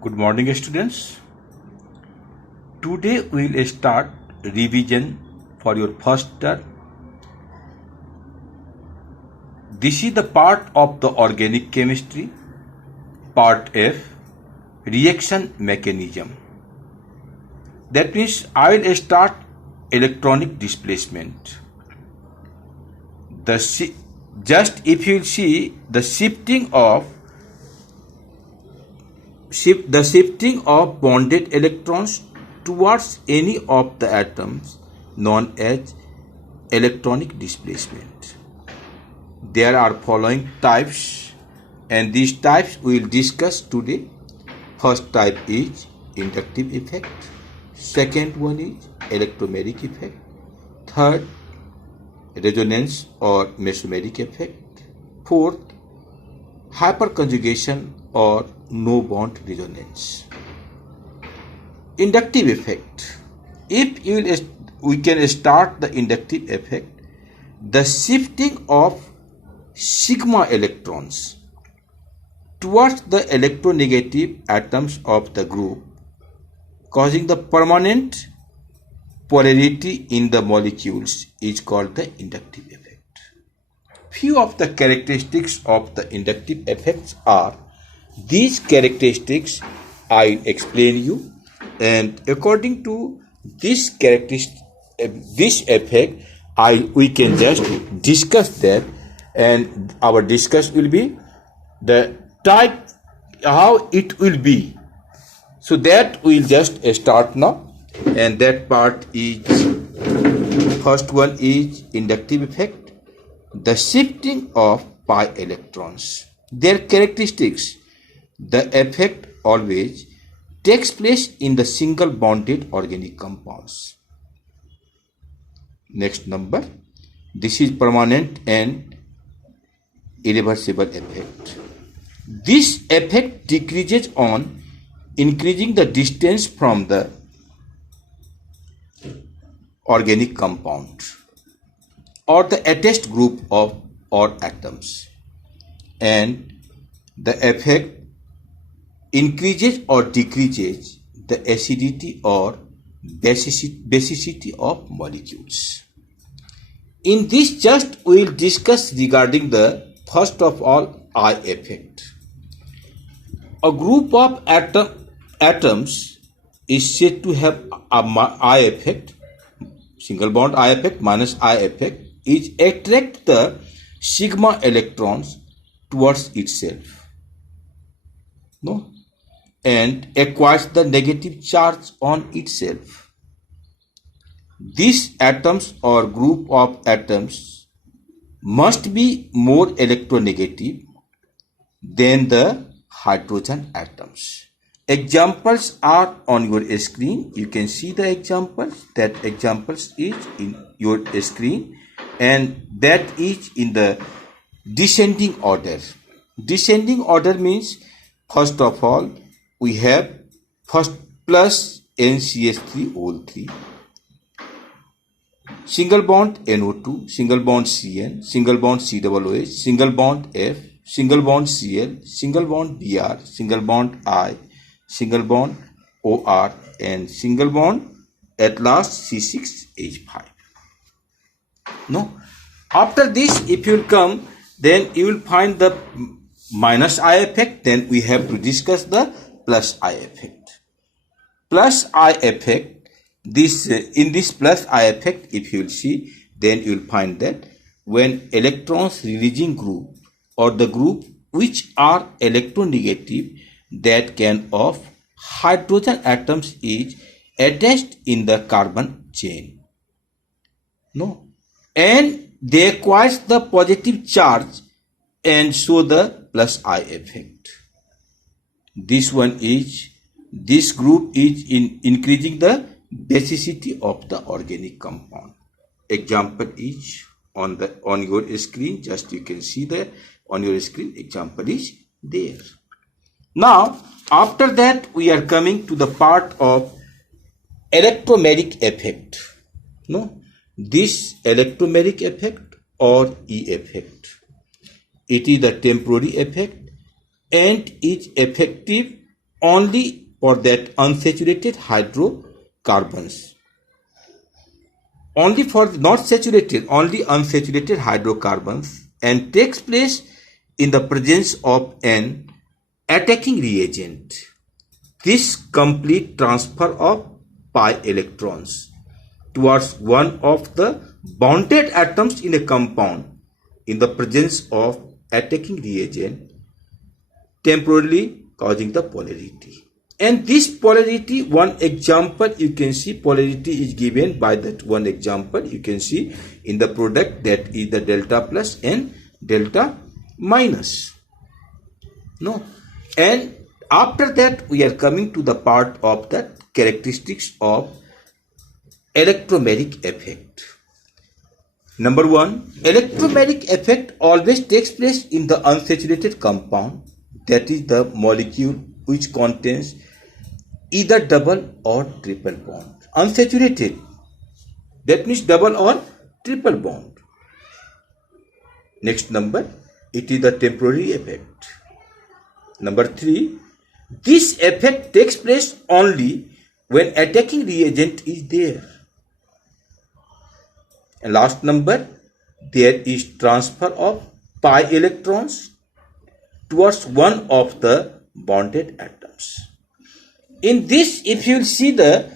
Good morning, students. Today we will start revision for your first term. This is the part of the organic chemistry, part F, reaction mechanism. That means I will start electronic displacement. Just if you see the shifting of bonded electrons towards any of the atoms known as electronic displacement. There are following types, and these types we will discuss today. First type is inductive effect. Second one is electromeric effect. Third, resonance or mesomeric effect. Fourth, hyperconjugation or no bond resonance. Inductive effect. If we can start the inductive effect, the shifting of sigma electrons towards the electronegative atoms of the group, causing the permanent polarity in the molecules, is called the inductive effect. Few of the characteristics of the inductive effects are these characteristics. I will explain you, and according to this effect, we can just discuss that, and our discuss will be the type, how it will be. So that we will just start now, and that part is, first one is inductive effect, the shifting of pi electrons. Their characteristics: the effect always takes place in the single bonded organic compounds. Next number, this is permanent and irreversible effect. This effect decreases on increasing the distance from the organic compound or the attached group of or atoms, and the effect increases or decreases the acidity or basicity of molecules. In this, just we will discuss regarding the first of all I effect. A group of atoms is said to have a I effect, single bond I effect minus I effect, is attract the sigma electrons towards itself, and acquires the negative charge on itself. These atoms or group of atoms must be more electronegative than the hydrogen atoms. Examples are on your screen. You can see the examples. That examples is in your screen, and that is in the descending order. Descending order means, first of all, we have first plus NCH3O3, single bond NO2, single bond CN, single bond COOH, single bond F, single bond Cl, single bond Br, single bond I, single bond OR, and single bond at last C6H5. After this, if you will come, then you will find the minus I effect. Then we have to discuss the plus I effect. Plus I effect, in this plus I effect, if you will see, then you will find that when electrons releasing group or the group which are electronegative, that can of hydrogen atoms is attached in the carbon chain, and they acquire the positive charge and show the plus I effect. This group is in increasing the basicity of the organic compound. Example is on your screen. Just you can see there on your screen. Example is there. Now, after that, we are coming to the part of electromeric effect. This electromeric effect or E effect, it is the temporary effect and is effective only for that unsaturated hydrocarbons. Only for not saturated, only unsaturated hydrocarbons, and takes place in the presence of an attacking reagent. This complete transfer of pi electrons towards one of the bonded atoms in a compound in the presence of attacking reagent, temporarily causing the polarity. And this polarity, one example you can see, polarity is given by that one example you can see in the product, that is the delta plus and delta minus. No, and after that we are coming to the part of the characteristics of electromagnetic effect. Number one, electromagnetic effect always takes place in the unsaturated compound, that is the molecule which contains either double or triple bond. Unsaturated, that means double or triple bond. Next number, it is the temporary effect. Number 3, this effect takes place only when attacking reagent is there. And last number, there is transfer of pi electrons towards one of the bonded atoms. In this, if you will see the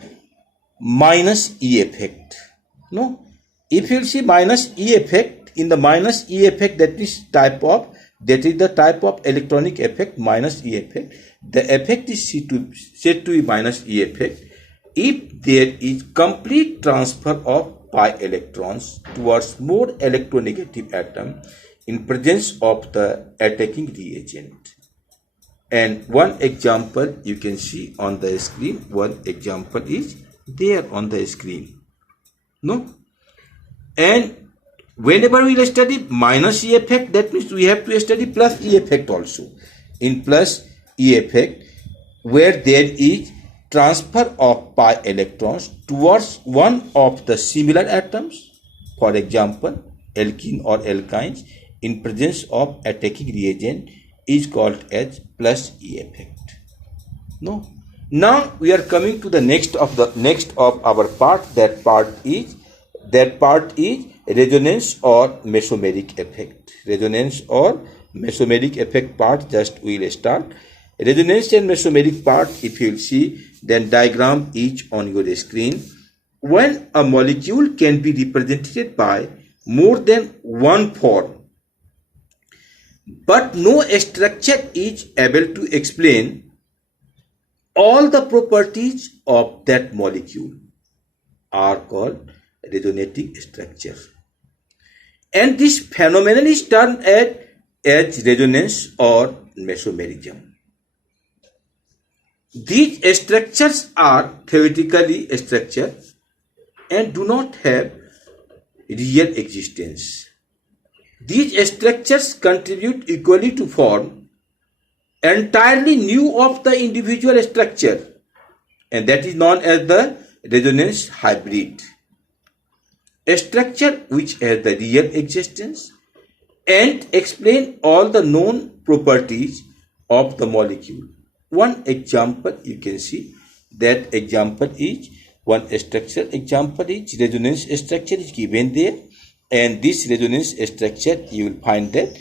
minus E effect, no, if you will see minus E effect, in the minus E effect, that is the type of electronic effect, minus E effect. The effect is said to be minus E effect if there is complete transfer of pi electrons towards more electronegative atom in presence of the attacking reagent. And one example you can see on the screen, one example is there on the screen. No? And whenever we will study minus E effect, that means we have to study plus E effect also. In plus E effect, where there is transfer of pi electrons towards one of the similar atoms, for example, alkene or alkynes, in presence of attacking reagent, is called as plus E effect. No. Now we are coming to the next of our part. That part is resonance or mesomeric effect. Resonance or mesomeric effect part. Just we will start. Resonance and mesomeric part, if you will see, then diagram each on your screen. When a molecule can be represented by more than one form, but no structure is able to explain all the properties of that molecule, are called resonating structure. And this phenomenon is termed as resonance or mesomerism. These structures are theoretically structured and do not have real existence. These structures contribute equally to form entirely new of the individual structure, and that is known as the resonance hybrid. A structure which has the real existence and explain all the known properties of the molecule. One example you can see, that example is one structure. Example is resonance structure is given there, and this resonance structure you will find that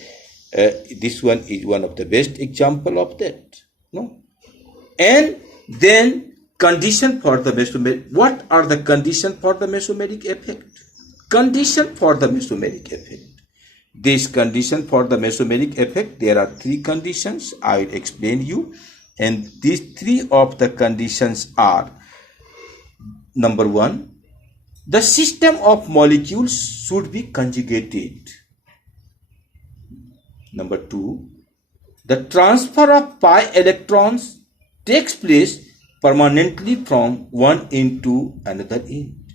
this one is one of the best example of that. No, and then condition for the mesomeric. What are the condition for the mesomeric effect? Condition for the mesomeric effect. This condition for the mesomeric effect, there are 3 conditions. I will explain you. And these 3 of the conditions are: number 1, the system of molecules should be conjugated. Number 2, the transfer of pi electrons takes place permanently from one end to another end,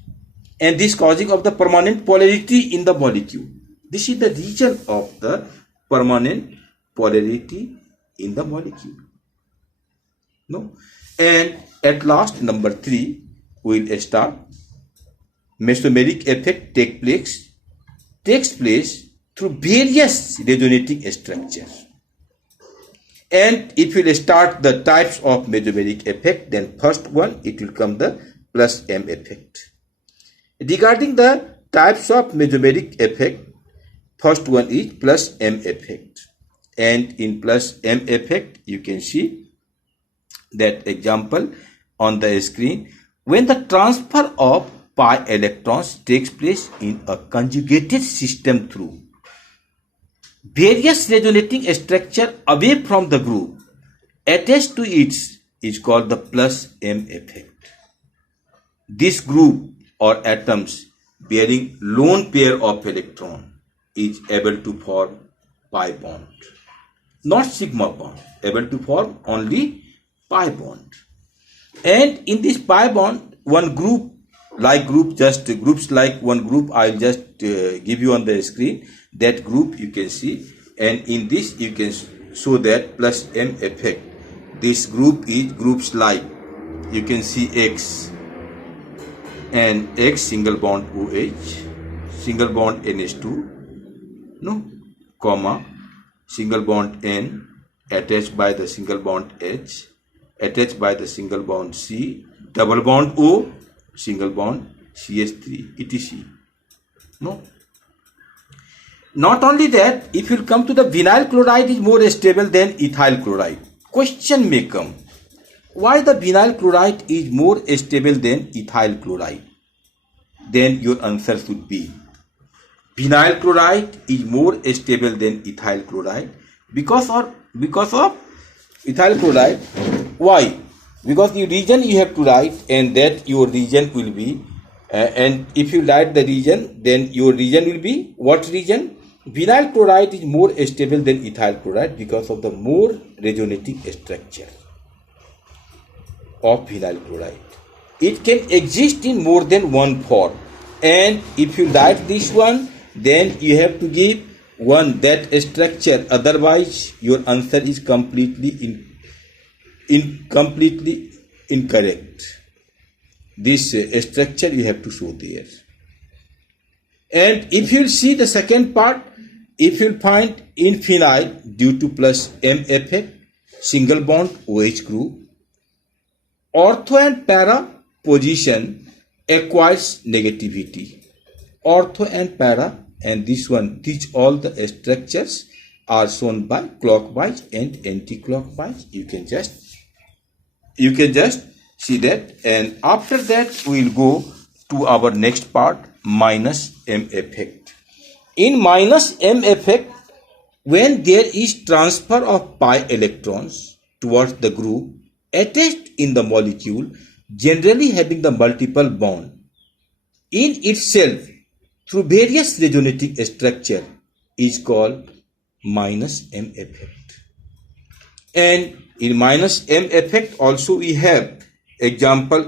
and this causing of the permanent polarity in the molecule. This is the region of the permanent polarity in the molecule. No, and at last, number 3, we will start. Mesomeric effect takes place through various resonating structures. And if you start the types of mesomeric effect, then first one, it will come the plus M effect. Regarding the types of mesomeric effect, first one is plus M effect. And in plus M effect, you can see that example on the screen. When the transfer of pi electrons takes place in a conjugated system through various resonating structure away from the group attached to it is called the plus M effect. This group or atoms bearing lone pair of electron is able to form pi bond, not sigma bond, able to form only pi bond. And in this pi bond, one group like group, just groups like one group, I'll just give you on the screen. That group you can see, and in this you can show that plus M effect. This group is groups like, you can see X, and X single bond OH, single bond NH2, no, comma, single bond N attached by the single bond H, attached by the single bond C, double bond O, single bond CH3, etc. No. Not only that, if you come to the vinyl chloride is more stable than ethyl chloride. Question may come, why the vinyl chloride is more stable than ethyl chloride? Then your answer should be, vinyl chloride is more stable than ethyl chloride because of ethyl chloride. Why? Because the region you have to write, and that your region will be, and if you write the region, then your region will be what region? Vinyl chloride is more stable than ethyl chloride because of the more resonating structure of vinyl chloride. It can exist in more than one form, and if you write this one, then you have to give one that structure, otherwise your answer is completely incorrect. This structure you have to show there. And if you see the second part, if you find in phenyl, due to plus M effect, single bond OH group, ortho and para position acquires negativity. Ortho and para, and this one, these all the structures are shown by clockwise and anti-clockwise. You can just see that, and after that we will go to our next part, minus M effect. In minus M effect, when there is transfer of pi electrons towards the group attached in the molecule, generally having the multiple bond in itself through various resonating structure, is called minus M effect. And in minus M effect also we have example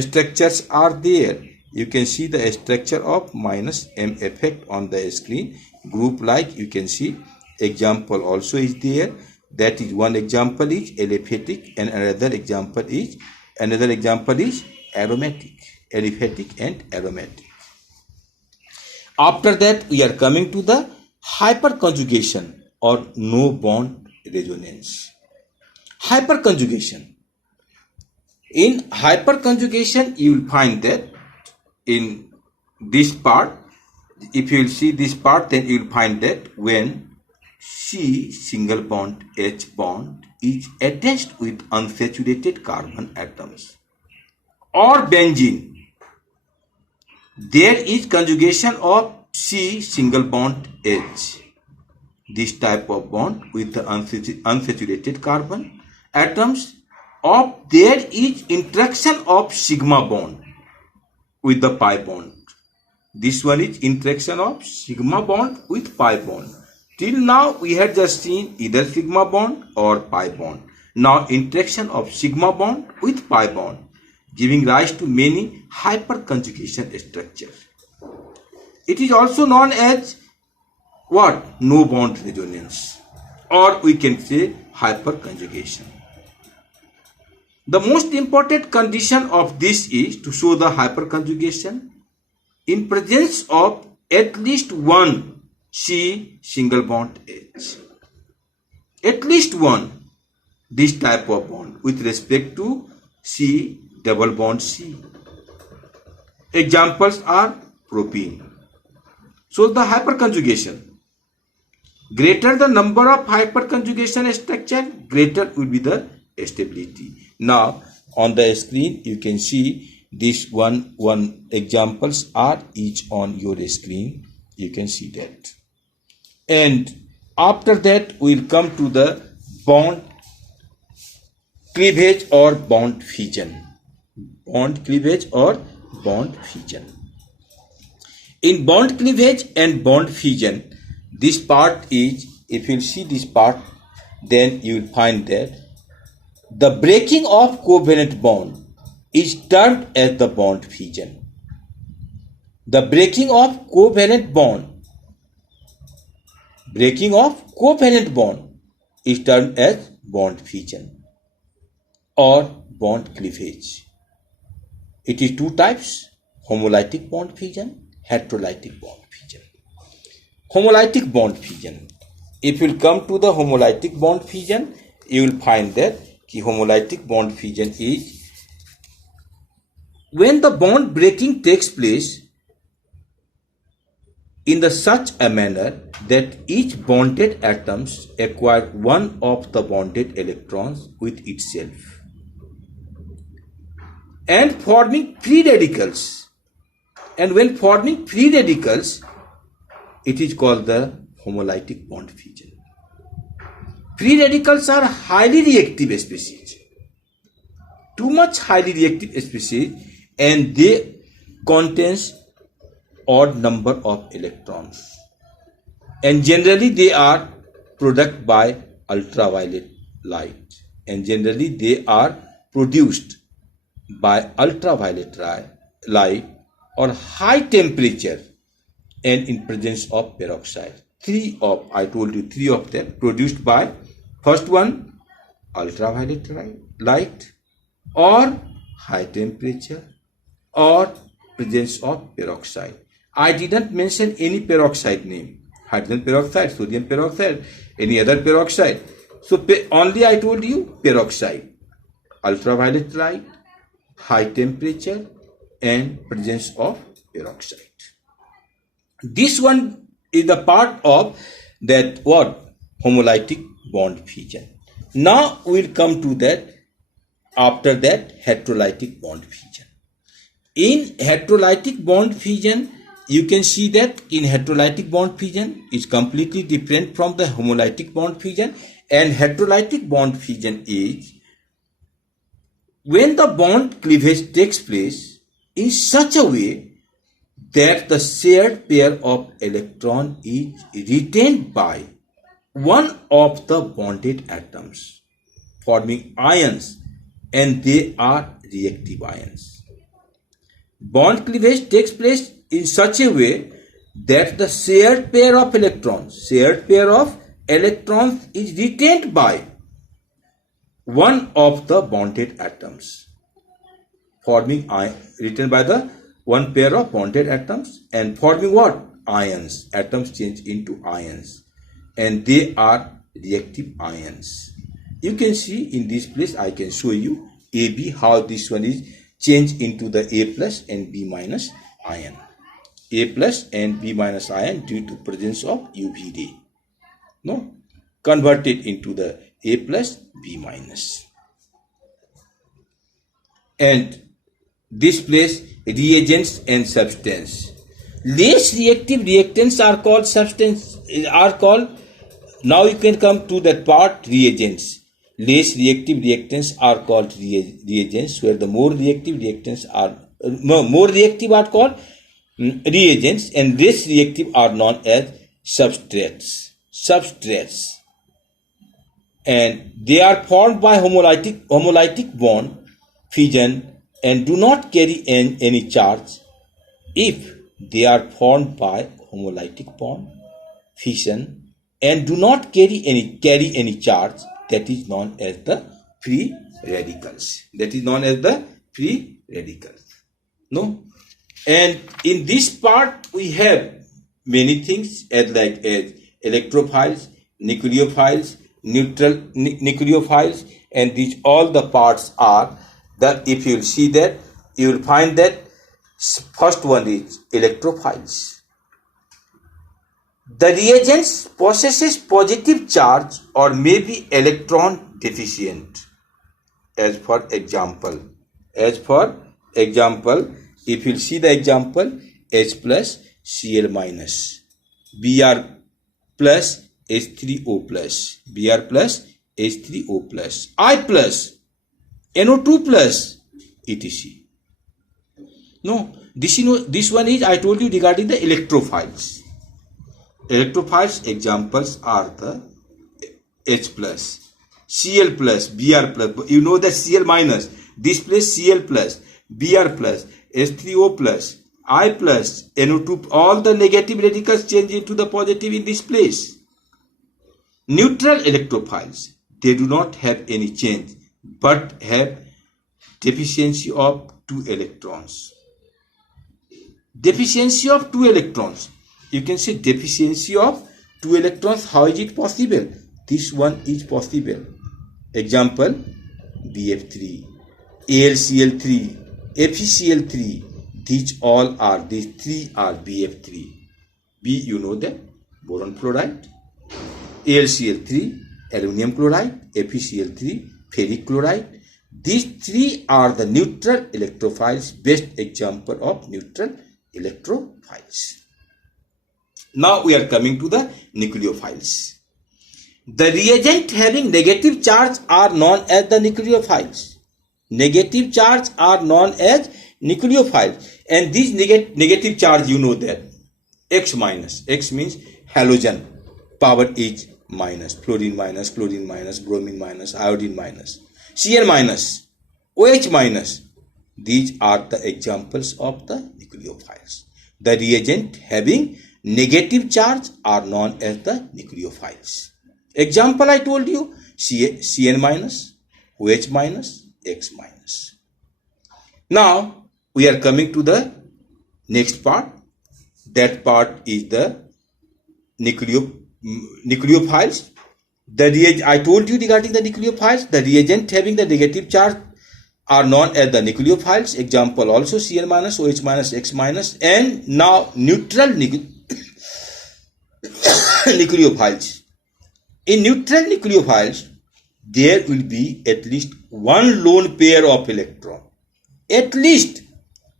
structures are there. You can see the structure of minus M effect on the screen. Group like, you can see example also is there. That is, one example is aliphatic and another example is aromatic. Aliphatic and aromatic. After that we are coming to the hyperconjugation or no bond resonance. Hyperconjugation. In hyperconjugation, you will find that in this part, if you will see this part, then you will find that when C single bond H bond is attached with unsaturated carbon atoms or benzene, there is conjugation of C single bond H. This type of bond with the unsaturated carbon atoms, of there is interaction of sigma bond with the pi bond. This one is interaction of sigma bond with pi bond. Till now we had just seen either sigma bond or pi bond. Now interaction of sigma bond with pi bond, giving rise to many hyperconjugation structures. It is also known as what? No bond resonance, or we can say hyperconjugation. The most important condition of this is to show the hyperconjugation in presence of at least one C single bond H. at least one this type of bond with respect to C double bond C. Examples are propene. So the hyperconjugation. Greater the number of hyperconjugation structure, greater will be the stability. Now on the screen you can see this one examples are each on your screen. You can see that. And after that we'll come to the bond cleavage or bond fission. Bond cleavage or bond fission. In bond cleavage and bond fission, this part is, if you see this part, then you will find that the breaking of covalent bond is termed as the bond fission. The breaking of covalent bond is termed as bond fission or bond cleavage. It is two types: homolytic bond fission, heterolytic bond fission. Homolytic bond fission. If you will come to the homolytic bond fission, you will find that homolytic bond fission is when the bond breaking takes place in such a manner that each bonded atoms acquire one of the bonded electrons with itself and forming free radicals. And when forming free radicals, it is called the homolytic bond fission. Free radicals are highly reactive species, too much highly reactive species, and they contains odd number of electrons, and generally they are produced by ultraviolet light, and generally they are produced by ultraviolet light or high temperature and in presence of peroxide. I told you three of them produced by, first one, ultraviolet light or high temperature or presence of peroxide. I didn't mention any peroxide name. Hydrogen peroxide, sodium peroxide, any other peroxide. So only I told you peroxide, ultraviolet light, high temperature and presence of peroxide. This one is the part of that what? Homolytic bond fission. Now we'll come to that, after that, heterolytic bond fission. In heterolytic bond fission, you can see that in heterolytic bond fission is completely different from the homolytic bond fission, and heterolytic bond fission is when the bond cleavage takes place in such a way that the shared pair of electron is retained by one of the bonded atoms, forming ions, and they are reactive ions. Bond cleavage takes place in such a way that the shared pair of electrons is retained by one of the bonded atoms, retained by the one pair of bonded atoms and forming what? Ions. Atoms change into ions, and they are reactive ions. You can see in this place, I can show you AB, how this one is changed into the A plus and B minus ion. A plus and B minus ion due to presence of UV ray. No, converted into the A plus B minus. And this place reagents and substance. Less reactive reactants are called now you can come to that part, reagents. Less reactive reactants are called reagents, where the more reactive reactants are more reactive are called reagents, and less reactive are known as substrates. And they are formed by homolytic bond fission and do not carry any charge. If they are formed by homolytic bond fission and do not carry any charge, that is known as the free radicals. No, and in this part we have many things as electrophiles, nucleophiles, neutral nucleophiles, and these all the parts are the, if you will see that, you will find that first one is electrophiles. The reagents possesses positive charge or may be electron deficient. As for example, if you see the example, H plus Cl minus, Br plus H3O plus, Br plus H3O plus, I plus NO2 plus, etc. No, this one is, I told you regarding the electrophiles. Electrophiles examples are the H plus, Cl plus, Br plus. You know that Cl minus, this place Cl plus, Br plus, H3O plus, I plus, NO2. All the negative radicals change into the positive in this place. Neutral electrophiles, they do not have any change but have deficiency of 2 electrons. Deficiency of 2 electrons. You can say deficiency of 2 electrons. How is it possible? This one is possible. Example, BF3, AlCl3, FeCl3. These three are BF3. B, you know that, boron chloride. AlCl3, aluminum chloride. FeCl3, ferric chloride. These three are the neutral electrophiles, best example of neutral electrophiles. Now we are coming to the nucleophiles. The reagent having negative charge are known as the nucleophiles. Negative charge are known as nucleophiles. And these negative charge, you know that, X minus. X means halogen. Power is minus. Fluorine minus, chlorine minus, bromine minus, iodine minus, Cl minus, OH minus. These are the examples of the nucleophiles. The reagent having negative charge are known as the nucleophiles. Example I told you, Cn minus, OH minus, X minus. Now we are coming to the next part. That part is the nucleophiles. I told you regarding the nucleophiles, the reagent having the negative charge are known as the nucleophiles. Example also Cn minus, OH minus, X minus. And now neutral nucleophiles. In neutral nucleophiles, there will be at least one lone pair of electron. At least.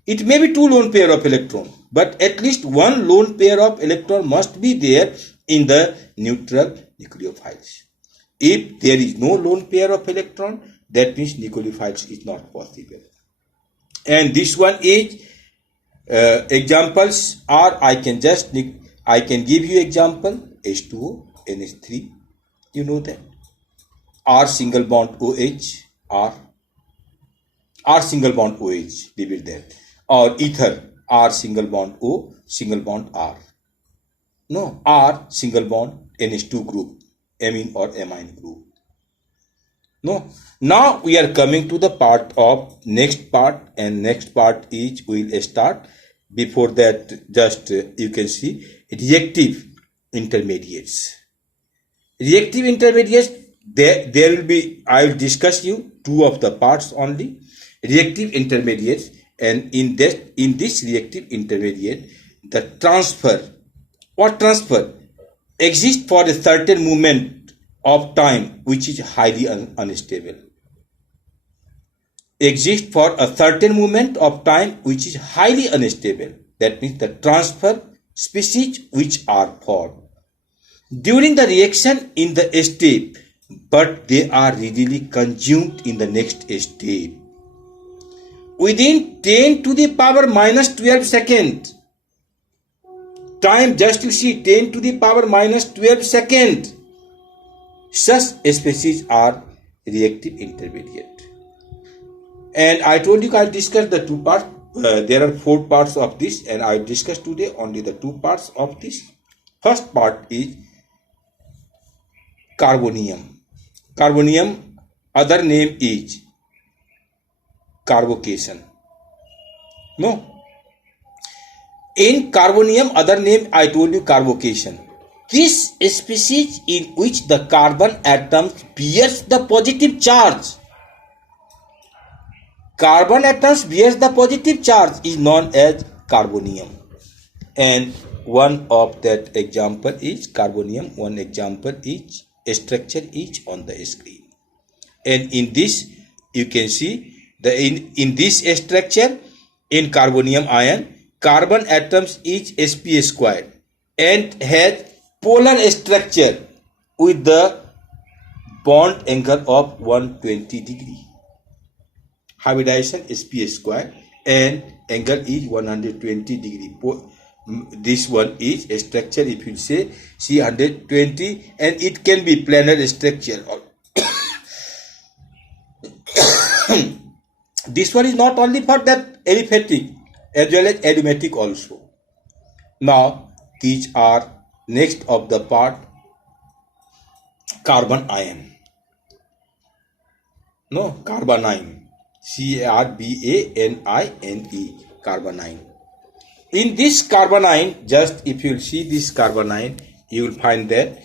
It may be two lone pair of electron, but at least one lone pair of electron must be there in the neutral nucleophiles. If there is no lone pair of electron, that means nucleophiles is not possible. And this one is examples are, I can give you example, H2O, NH3, you know that, R single bond OH, R single bond OH, leave it there, or ether, R single bond O, single bond R. No, R single bond NH2 group, amine or amine group. No. Now we are coming to the part of next part, and next part is we will start. Before that, just you can see reactive intermediates. Reactive intermediates, there will be, I will discuss you two of the parts only. Reactive intermediates, and in this reactive intermediate, the transfer exists for a certain moment of time which is highly unstable. Exists for a certain moment of time which is highly unstable. That means the transfer species which are formed during the reaction in the step, but they are readily consumed in the next step within 10 to the power minus 12 seconds. Time, just you see, 10 to the power minus 12 seconds. Such species are reactive intermediate. And I told you I'll discuss the two parts. There are 4 parts of this, and I'll discuss today only the 2 parts of this. First part is carbonium. Carbonium, other name is carbocation. No. In carbonium, other name I told you carbocation. This species in which the carbon atom bears the positive charge. Carbon atoms bears the positive charge is known as carbonium. And one of that example is carbonium. One example is structure is on the screen. And in this you can see the in this structure in carbonium ion, carbon atoms is sp squared and has polar structure with the bond angle of 120 degree. Hybridization sp squared and angle is 120 degree. This one is a structure, if you say C120, and it can be planar structure. This one is not only for that aliphatic as well as aromatic also. Now these are next of the part carbon ion. No, carbanion. C-A-R-B-A-N-I-N-E, carbanion. In this carbanion, just if you see this carbanion, you will find that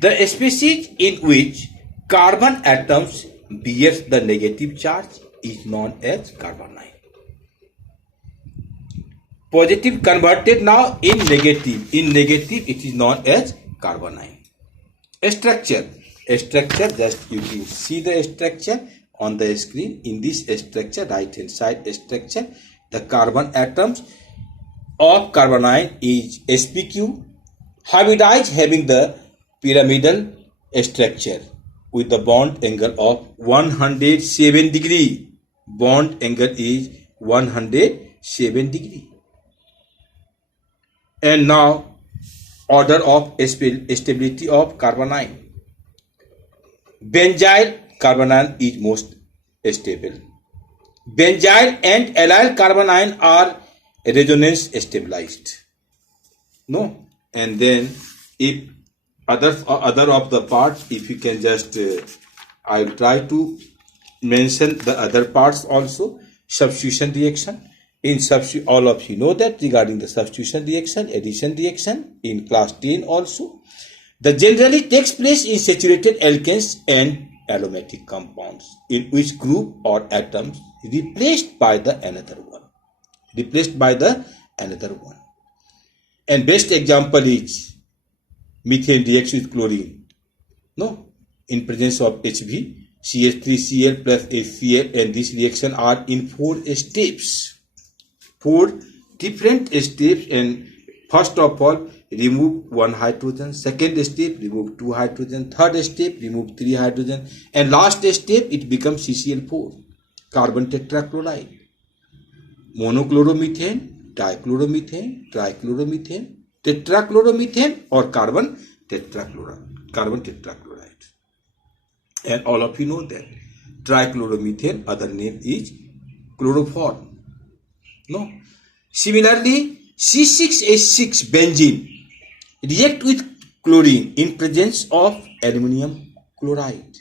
the species in which carbon atoms bears the negative charge is known as carbanion. Positive converted now in negative. In negative, it is known as carbanion. Structure. Structure, just you can see the structure on the screen. In this structure, right hand side structure, the carbon atoms of carbanion is spq, hybridized having the pyramidal structure with the bond angle of 107 degree. Bond angle is 107 degree. And now order of stability of carbanion. Benzyl carbanion is most stable. Benzyl and allyl carbanion are resonance stabilized. No, and then if other of the parts, if you can just I will try to mention the other parts also. Substitution reaction. In substitution, all of you know that regarding the substitution reaction, addition reaction in class 10 also. The generally takes place in saturated alkanes and aromatic compounds in which group or atoms replaced by the another one. And best example is methane reacts with chlorine. No, in presence of HB, CH3Cl plus HCl, and this reaction are in 4 steps. 4 different steps, and first of all remove 1 hydrogen, second step remove 2 hydrogen, third step remove 3 hydrogen, and last step it becomes CCl4, carbon tetrachloride. Monochloromethane, dichloromethane, trichloromethane, tetrachloromethane, or carbon tetrachloride. And all of you know that trichloromethane, other name is chloroform. No. Similarly, C6H6 benzene react with chlorine in presence of aluminum chloride.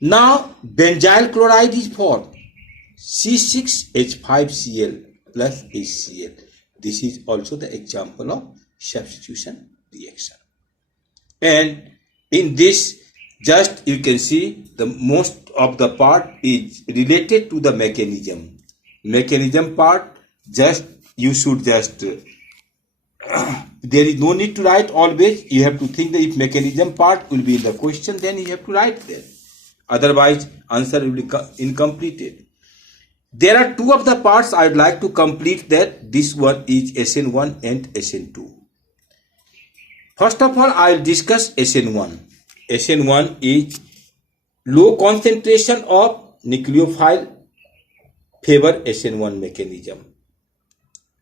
Now benzyl chloride is formed, C6H5Cl plus HCl. This is also the example of substitution reaction. And in this, just you can see the most of the part is related to the mechanism. Mechanism part, just you should just there is no need to write always. You have to think that if mechanism part will be in the question, then you have to write there. Otherwise, answer will be incompleted. There are 2 of the parts I would like to complete that. This one is SN1 and SN2. First of all, I will discuss SN1. SN1 is low concentration of nucleophile favor SN1 mechanism.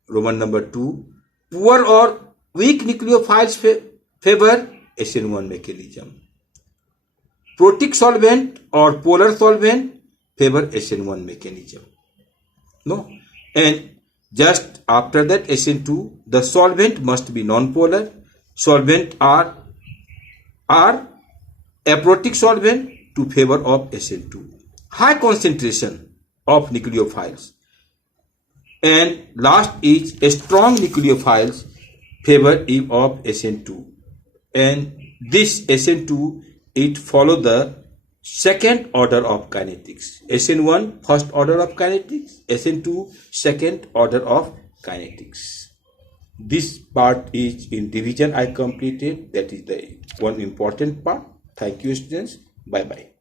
Roman number 2, poor or weak nucleophiles favor SN1 mechanism. Protic solvent or polar solvent favor SN1 mechanism. No, and just after that SN2, the solvent must be non-polar. Solvent are aprotic solvent to favor of SN2. High concentration of nucleophiles. And last is strong nucleophiles favor of SN2, and this SN2 it follow the second order of kinetics. SN1 first order of kinetics, SN2 second order of kinetics. This part is in division I completed. That is the one important part. Thank you, students. Bye bye.